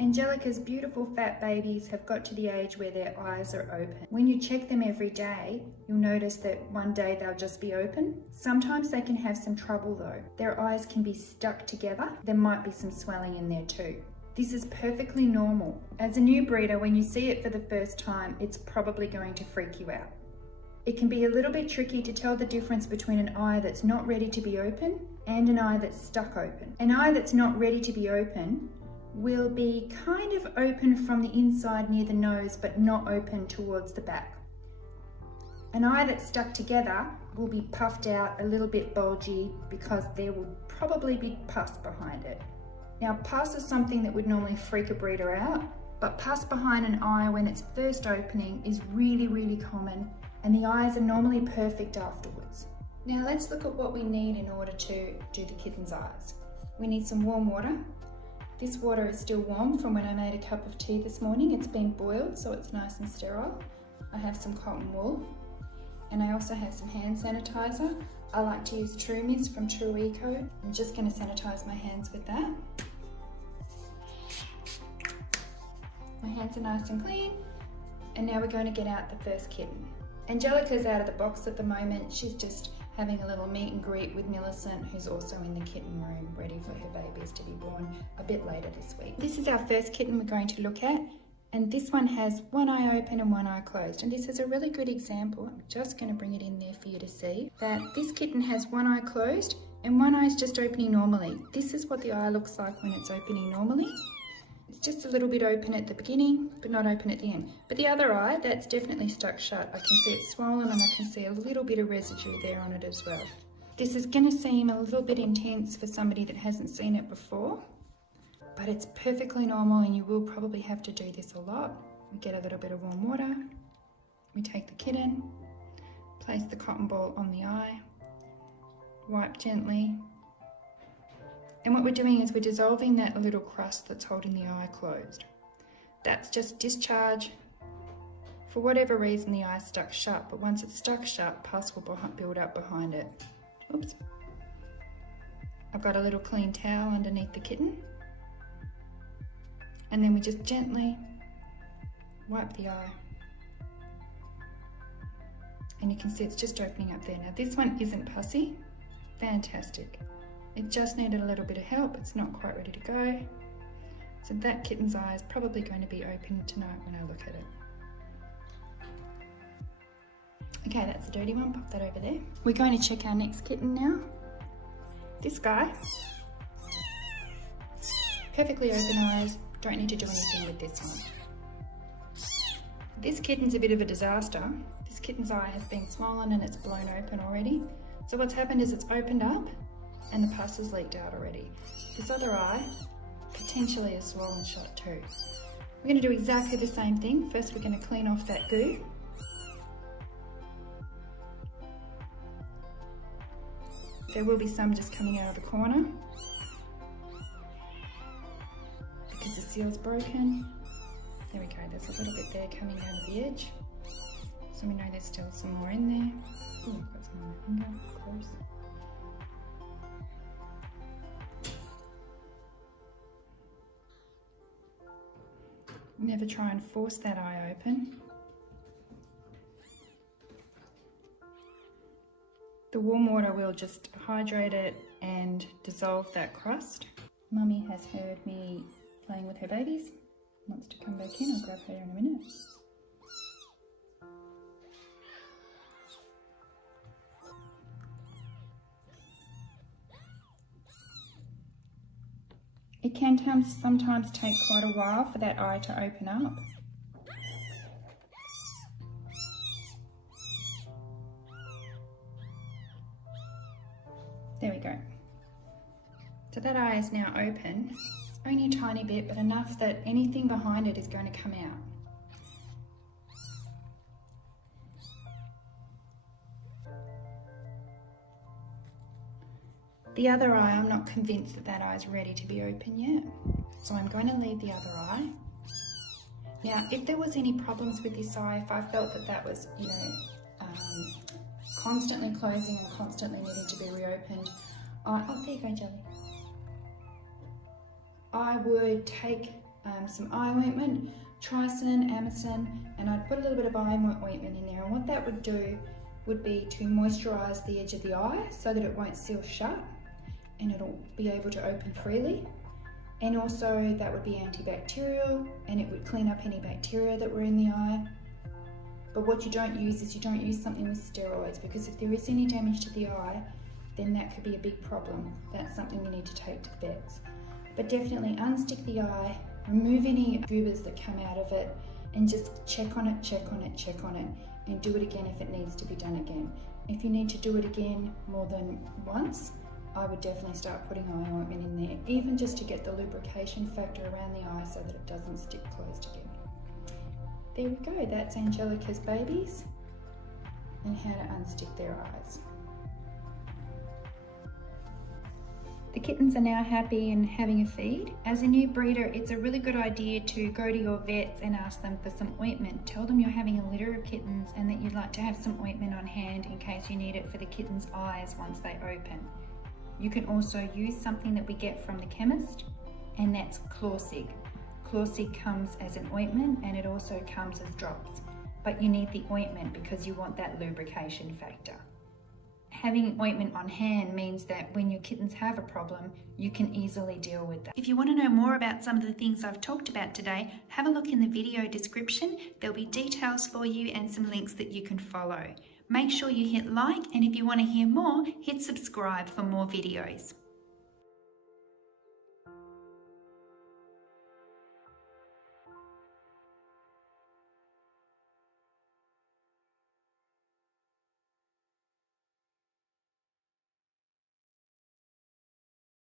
Angelica's beautiful fat babies have got to the age where their eyes are open. When you check them every day, you'll notice that one day they'll just be open. Sometimes they can have some trouble though. Their eyes can be stuck together. There might be some swelling in there too. This is perfectly normal. As a new breeder, when you see it for the first time, it's probably going to freak you out. It can be a little bit tricky to tell the difference between an eye that's not ready to be open and an eye that's stuck open. An eye that's not ready to be open will be kind of open from the inside near the nose, but not open towards the back. An eye that's stuck together will be puffed out, a little bit bulgy, because there will probably be pus behind it. Now, pus is something that would normally freak a breeder out, but pus behind an eye when it's first opening is really common, and the eyes are normally perfect afterwards. Now let's look at what we need in order to do the kitten's eyes. We need some warm water. This water is still warm from when I made a cup of tea this morning. It's been boiled, so it's nice and sterile. I have some cotton wool, and I also have some hand sanitizer. I like to use TRUEEMIST from TrueEco. I'm just going to sanitize my hands with that. My hands are nice and clean, and now we're going to get out the first kitten. Angelica's out of the box at the moment. She's just having a little meet and greet with Millicent, who's also in the kitten room, ready for her babies to be born a bit later this week. This is our first kitten we're going to look at, and this one has one eye open and one eye closed. And this is a really good example. I'm just going to bring it in there for you to see that this kitten has one eye closed and one eye is just opening normally. This is what the eye looks like when it's opening normally. It's just a little bit open at the beginning, but not open at the end. But the other eye, that's definitely stuck shut. I can see it's swollen, and I can see a little bit of residue there on it as well. This is going to seem a little bit intense for somebody that hasn't seen it before, but it's perfectly normal, and you will probably have to do this a lot. We get a little bit of warm water. We take the kitten, place the cotton ball on the eye, wipe gently. And what we're doing is we're dissolving that little crust that's holding the eye closed. That's just discharge. For whatever reason, the eye's stuck shut, but once it's stuck shut, pus will build up behind it. Oops. I've got a little clean towel underneath the kitten. And then we just gently wipe the eye. And you can see it's just opening up there. Now this one isn't pussy. Fantastic. It just needed a little bit of help. It's not quite ready to go. So that kitten's eye is probably going to be open tonight when I look at it. Okay, that's a dirty one. Pop that over there. We're going to check our next kitten now. This guy. Perfectly open eyes. Don't need to do anything with this one. This kitten's a bit of a disaster. This kitten's eye has been swollen and it's blown open already. So what's happened is it's opened up and the pus has leaked out already. This other eye potentially is swollen shut too. We're going to do exactly the same thing. First we're going to clean off that goo. There will be some just coming out of the corner because the seal's broken. There we go, there's a little bit there coming out of the edge. So we know there's still some more in there. Oh, I've got some on my finger, close. Never try and force that eye open. The warm water will just hydrate it and dissolve that crust. Mummy has heard me playing with her babies. Wants to come back in. I'll grab her in a minute. It can sometimes take quite a while for that eye to open up. There we go. So that eye is now open. It's only a tiny bit, but enough that anything behind it is going to come out. The other eye, I'm not convinced that that eye is ready to be open yet. So I'm going to leave the other eye. Now, if there was any problems with this eye, if I felt that that was, constantly closing and constantly needing to be reopened, oh, there you go, Jelly. I would take some eye ointment, Trycin, Amacin, and I'd put a little bit of eye ointment in there, and what that would do would be to moisturise the edge of the eye so that it won't seal shut and it'll be able to open freely. And also that would be antibacterial and it would clean up any bacteria that were in the eye. But what you don't use is you don't use something with steroids, because if there is any damage to the eye, then that could be a big problem. That's something you need to take to the vets. But definitely unstick the eye, remove any goobers that come out of it, and just check on it, check on it, check on it, and do it again if it needs to be done again. If you need to do it again more than once, I would definitely start putting eye ointment in there, even just to get the lubrication factor around the eye so that it doesn't stick closed again. There we go, that's Angelica's babies and how to unstick their eyes. The kittens are now happy and having a feed. As a new breeder, it's a really good idea to go to your vets and ask them for some ointment. Tell them you're having a litter of kittens and that you'd like to have some ointment on hand in case you need it for the kittens' eyes once they open. You can also use something that we get from the chemist, and that's Chlorsig. Chlorsig comes as an ointment and it also comes as drops, but you need the ointment because you want that lubrication factor. Having ointment on hand means that when your kittens have a problem, you can easily deal with that. If you want to know more about some of the things I've talked about today, have a look in the video description. There'll be details for you and some links that you can follow. Make sure you hit like, and if you want to hear more, hit subscribe for more videos.